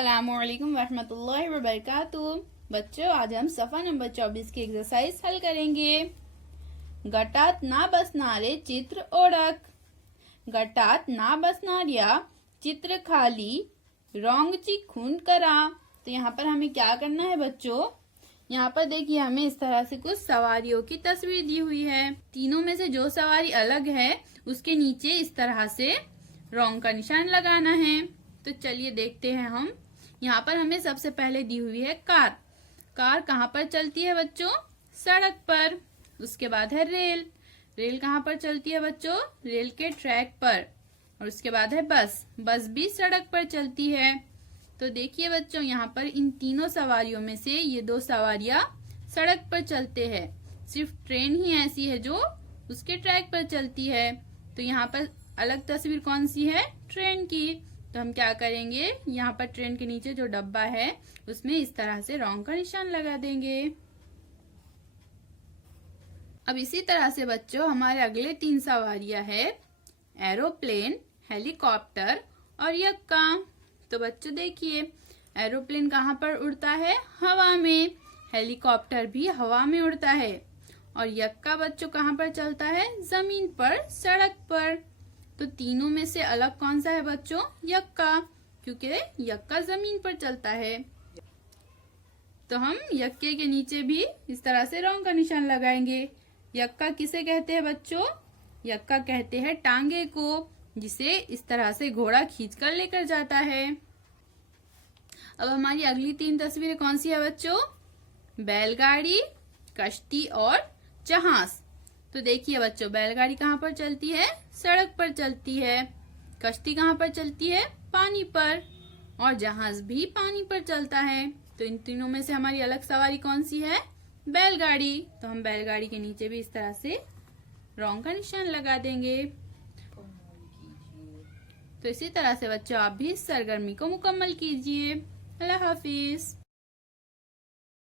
अस्सलामुअलैकुम वरहमतुल्लाहि वबरकातुहू। बच्चों, आज हम सफा नंबर 24 की एक्सरसाइज हल करेंगे। गटात ना बसणारे चित्र ओळख। गटात ना बसणाऱ्या चित्र खाली रंगची खून करा। तो यहाँ पर हमें क्या करना है बच्चों, यहाँ पर देखिए हमें इस तरह से कुछ सवारियों की तस्वीर दी हुई है। तीनों में से जो सवारी अलग है उसके नीचे इस तरह से रंग का निशान लगाना है। तो चलिए देखते हैं हम। यहाँ पर हमें सबसे पहले दी हुई है कार। कार कहाँ पर चलती है बच्चों? सड़क पर। उसके बाद है रेल। रेल कहाँ पर चलती है बच्चों? रेल के ट्रैक पर। और उसके बाद है बस। बस भी सड़क पर चलती है। तो देखिए बच्चों, यहाँ पर इन तीनों सवारियों में से ये दो सवारियां सड़क पर चलते हैं। सिर्फ ट्रेन ही ऐसी है जो उसके ट्रैक पर चलती है। तो यहाँ पर अलग तस्वीर कौन सी है? ट्रेन की। तो हम क्या करेंगे, यहाँ पर ट्रेन के नीचे जो डब्बा है उसमें इस तरह से रॉन्ग का निशान लगा देंगे। अब इसी तरह से बच्चों हमारे अगले तीन सवारियां है एरोप्लेन, हेलीकॉप्टर और यक्का। तो बच्चों देखिए, एरोप्लेन कहाँ पर उड़ता है? हवा में। हेलीकॉप्टर भी हवा में उड़ता है। और यक्का बच्चों कहाँ पर चलता है? जमीन पर, सड़क पर। तो तीनों में से अलग कौन सा है बच्चों? यक्का, क्योंकि यक्का जमीन पर चलता है। तो हम यक्के के नीचे भी इस तरह से रॉन्ग का निशान लगाएंगे। यक्का किसे कहते हैं बच्चों? यक्का कहते हैं टांगे को, जिसे इस तरह से घोड़ा खींचकर लेकर जाता है। अब हमारी अगली तीन तस्वीरें कौन सी है बच्चों? बैलगाड़ी, कश्ती और जहाज। तो देखिए बच्चों, बैलगाड़ी कहाँ पर चलती है? सड़क पर चलती है। कश्ती कहाँ पर चलती है? पानी पर। और जहाज भी पानी पर चलता है। तो इन तीनों में से हमारी अलग सवारी कौन सी है? बैलगाड़ी। तो हम बैलगाड़ी के नीचे भी इस तरह से रॉन्ग का निशान लगा देंगे। तो इसी तरह से बच्चों आप भी इस सरगर्मी को मुकम्मल कीजिए। अल्लाह हाफिज।